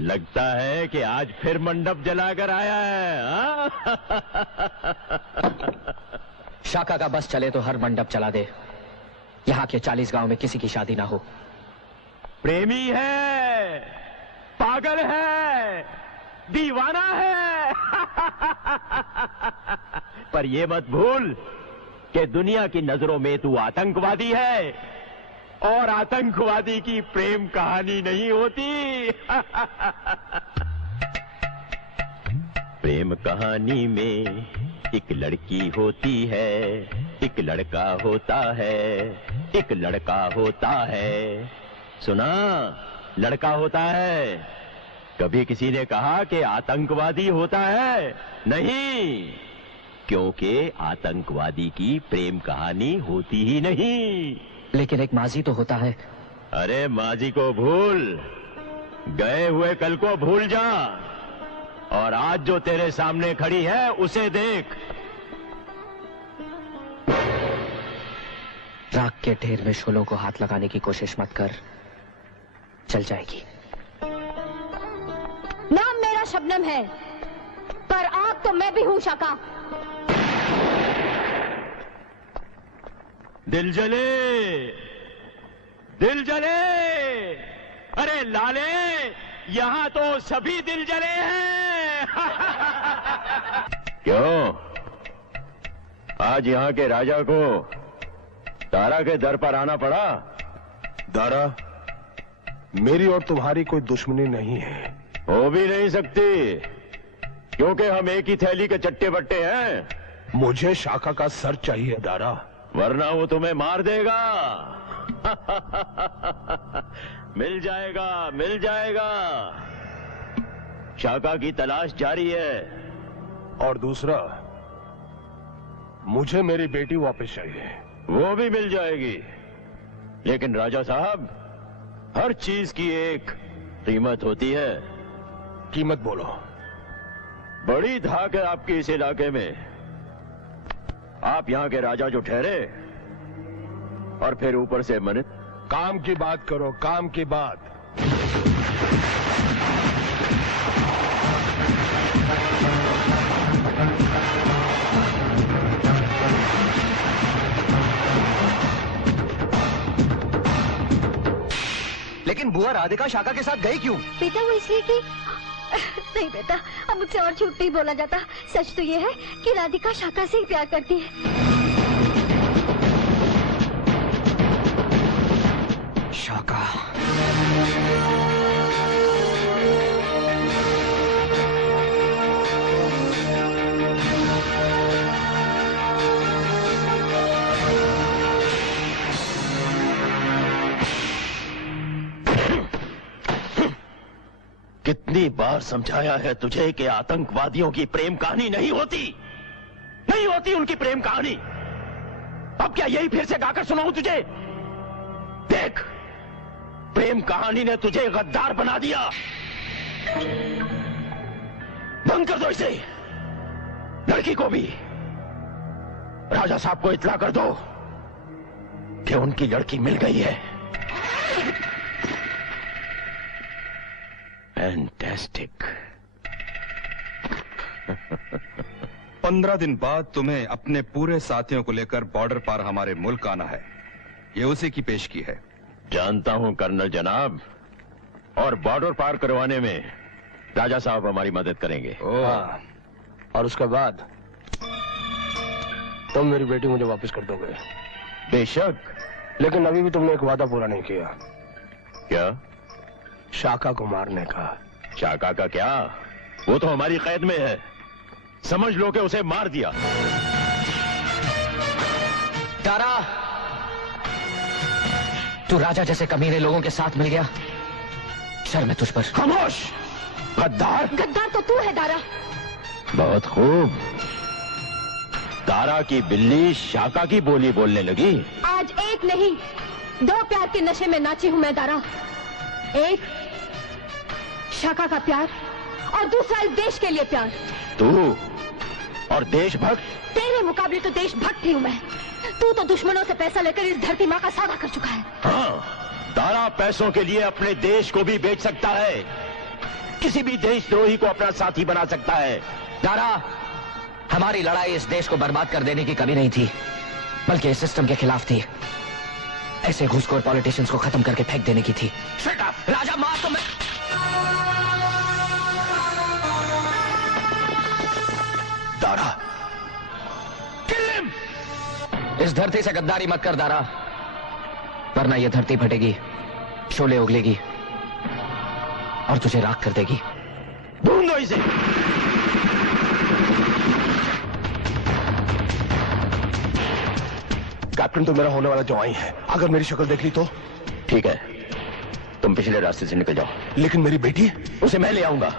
लगता है कि आज फिर मंडप जलाकर आया है, हाँ? शाका का बस चले तो हर मंडप चला दे। यहाँ के 40 गांव में किसी की शादी ना हो। प्रेमी है, पागल है, दीवाना है। पर ये मत भूल कि दुनिया की नजरों में तू आतंकवादी है, और आतंकवादी की प्रेम कहानी नहीं होती। प्रेम कहानी में एक लड़की होती है, एक लड़का होता है, एक लड़का होता है। सुना, लड़का होता है। कभी किसी ने कहा कि आतंकवादी होता है? नहीं, क्योंकि आतंकवादी की प्रेम कहानी होती ही नहीं। लेकिन एक माजी तो होता है। अरे माजी को भूल, गए हुए कल को भूल जा, और आज जो तेरे सामने खड़ी है उसे देख। राख के ढेर में शोलों को हाथ लगाने की कोशिश मत कर, चल जाएगी। नाम मेरा शबनम है, पर आग तो मैं भी हूं शाका। दिल जले, दिल जले, अरे लाले, यहां तो सभी दिल जले हैं। क्यों, आज यहां के राजा को दारा के दर पर आना पड़ा? दारा, मेरी और तुम्हारी कोई दुश्मनी नहीं है। हो भी नहीं सकती, क्योंकि हम एक ही थैली के चट्टे बट्टे हैं। मुझे शाका का सर चाहिए दारा, वरना वो तुम्हें मार देगा। मिल जाएगा, मिल जाएगा। शाका की तलाश जारी है। और दूसरा, मुझे मेरी बेटी वापस चाहिए। वो भी मिल जाएगी, लेकिन राजा साहब, हर चीज की एक कीमत होती है। कीमत बोलो। बड़ी धाक है आपकी इस इलाके में। आप यहाँ के राजा जो ठहरे, और फिर ऊपर से मन। काम की बात करो, काम की बात। लेकिन बुआ राधिका शाका के साथ गई क्यों? बेटा वो इसलिए कि नहीं बेटा, अब मुझसे और झूठ नहीं बोला जाता। सच तो ये है कि राधिका शाका से ही प्यार करती है। शाका, कितनी बार समझाया है तुझे कि आतंकवादियों की प्रेम कहानी नहीं होती, नहीं होती उनकी प्रेम कहानी। अब क्या यही फिर से गाकर सुनाऊं तुझे? देख, प्रेम कहानी ने तुझे गद्दार बना दिया। बंद कर दो इसे। लड़की को भी राजा साहब को इत्तला कर दो कि उनकी लड़की मिल गई है। फैंटास्टिक। 15 दिन बाद तुम्हें अपने पूरे साथियों को लेकर बॉर्डर पार हमारे मुल्क आना है। ये उसी की पेशगी है। जानता हूं कर्नल जनाब, और बॉर्डर पार करवाने में राजा साहब हमारी मदद करेंगे। हाँ। और उसके बाद तुम मेरी बेटी मुझे वापस कर दोगे। बेशक। लेकिन अभी भी तुमने एक वादा पूरा नहीं किया। क्या? शाका को मारने का। शाका का क्या? वो तो हमारी कैद में है। समझ लो कि उसे मार दिया। तारा, तू राजा जैसे कमीने लोगों के साथ मिल गया, शर्म है तुझ पर। खामोश, गद्दार। गद्दार तो तू है दारा। बहुत खूब। तारा की बिल्ली शाका की बोली बोलने लगी। आज एक नहीं, 2 प्यार के नशे में नाची हूं मैं दारा। एक शाका का प्यार, और दूसरा इस देश के लिए प्यार। तू और देशभक्त? तेरे मुकाबले तो देशभक्त ही हूं मैं। तू तो दुश्मनों से पैसा लेकर इस धरती माँ का सौदा कर चुका है। हाँ, तारा पैसों के लिए अपने देश को भी बेच सकता है, किसी भी देशद्रोही को अपना साथी बना सकता है। दारा, हमारी लड़ाई इस देश को बर्बाद कर देने की कभी नहीं थी, बल्कि इस सिस्टम के खिलाफ थी। ऐसे घूसखोर पॉलिटिशियंस को खत्म करके फेंक देने की थी। राजा मार तो मैं दारा, इस धरती से गद्दारी मत कर दारा, वरना यह धरती फटेगी, शोले उगलेगी और तुझे राख कर देगी। ढूंढो इसे। कैप्टन तो मेरा होने वाला जवाई है, अगर मेरी शक्ल देख ली तो? ठीक है, तुम पिछले रास्ते से निकल जाओ। लेकिन मेरी बेटी? उसे मैं ले आऊंगा।